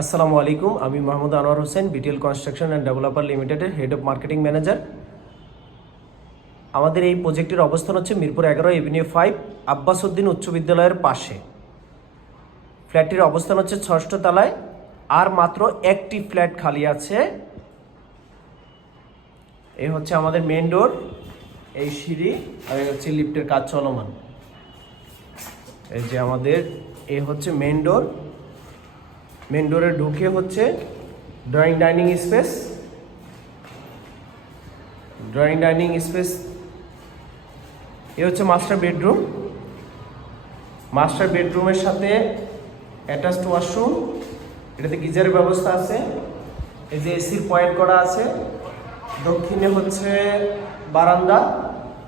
আসসালামু আলাইকুম, আমি Mohammad Anwar Hossain, BTL construction and developer লিমিটেডের হেড অফ মার্কেটিং ম্যানেজার। আমাদের এই প্রজেক্টের অবস্থান হচ্ছে মিরপুর 11 এভিনিউ 5 আব্বাস উদ্দিন উচ্চ বিদ্যালয়ের পাশে। ফ্ল্যাটটির অবস্থান হচ্ছে 6ষ্ঠ তলায়, আর মাত্র একটি ফ্ল্যাট খালি আছে। এই হচ্ছে আমাদের মেন ডোর, এই সিঁড়ি, আর এই হচ্ছে লিফটের কাজ চলমান। এই যে আমাদের এই হচ্ছে মেন ডোর। মেন ডোরে ঢুকে হচ্ছে ড্রয়িং ডাইনিং স্পেস। এ হচ্ছে মাস্টার বেডরুম। মাস্টার বেডরুমের সাথে অ্যাটাচড ওয়াশরুম, এটাতে গিজারের ব্যবস্থা আছে। এই যে এসির পয়েন্ট করা আছে। দক্ষিণে হচ্ছে বারান্দা,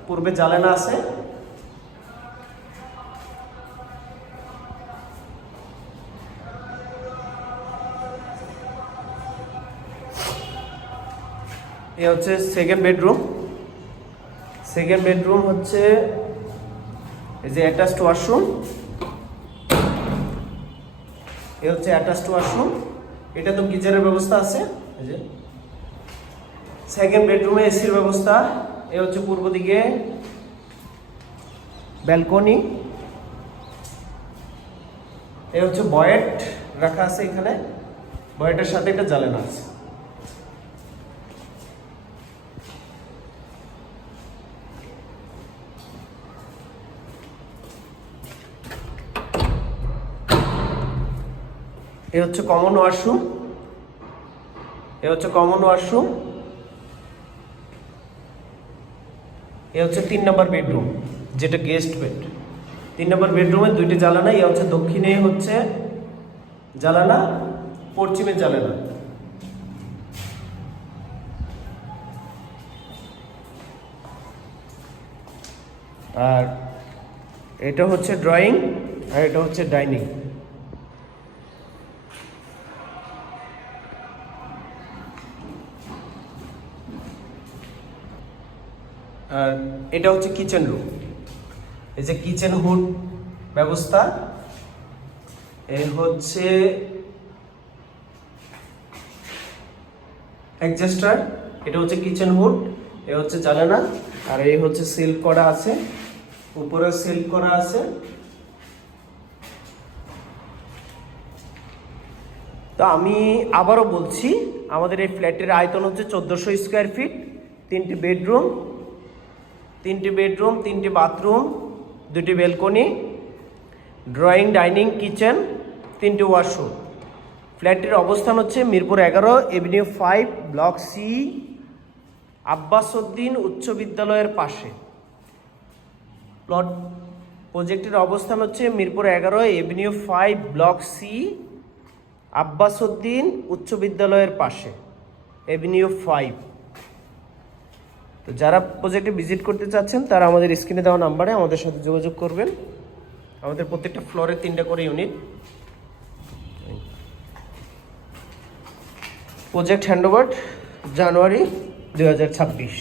পূর্বে জানালা আছে। এ হচ্ছে সেকেন্ড বেডরুম হচ্ছে এই যে অ্যাটাচড ওয়াশরুম। এ হচ্ছে অ্যাটাচড ওয়াশরুম, এটা তো গিজারের ব্যবস্থা আছে। এই যে সেকেন্ড বেডরুমে এসির ব্যবস্থা। এ হচ্ছে পূর্ব দিকে ব্যালকনি। এ হচ্ছে বয়েট রাখা আছে এখানে, বয়েটের সাথে একটা জানালা আছে। এ হচ্ছে কমন ওয়াশরুম। এ হচ্ছে 3 নম্বর বেডরুম, যেটা গেস্ট বেড। 3 নম্বর বেডরুমে 2টি জানালা। এ হচ্ছে দক্ষিণে হচ্ছে জানালা, পশ্চিমে জানালা। আর এটা হচ্ছে ড্রয়িং, আর এটা হচ্ছে ডাইনিং। আর এটা হচ্ছে কিচেন রুম। এই যে কিচেন হুড ব্যবস্থা। এই হচ্ছে অ্যাডজাস্টার, এটা হচ্ছে কিচেন হুড। এ হচ্ছে জানালা, আর এই হচ্ছে সিল্ক করা আছে, উপরে সিল্ক করা আছে। তো আমি আবারও বলছি, আমাদের এই ফ্ল্যাটের আয়তন হচ্ছে 1400 স্কোয়ার ফিট। 3টি বেডরুম, 3টি বাথরুম, 2টি ব্যালকনি, ড্রয়িং, ডাইনিং, কিচেন, 3টি ওয়াশরুম। ফ্ল্যাটটির অবস্থান হচ্ছে Mirpur 11 avenue 5 block C Abbas Uddin উচ্চ বিদ্যালয়ের পাশে। প্রজেক্টের অবস্থান হচ্ছে Mirpur 11 avenue 5 block C Abbas Uddin উচ্চ বিদ্যালয়ের পাশে, এভিনিউ 5। তো যারা প্রজেক্টে ভিজিট করতে চাচ্ছেন তারা আমাদের স্ক্রিনে দেওয়া নাম্বারে আমাদের সাথে যোগাযোগ করবেন। আমাদের প্রত্যেকটা ফ্লোরে 3টা করে ইউনিট। প্রজেক্ট হ্যান্ডওভার জানুয়ারি 2026।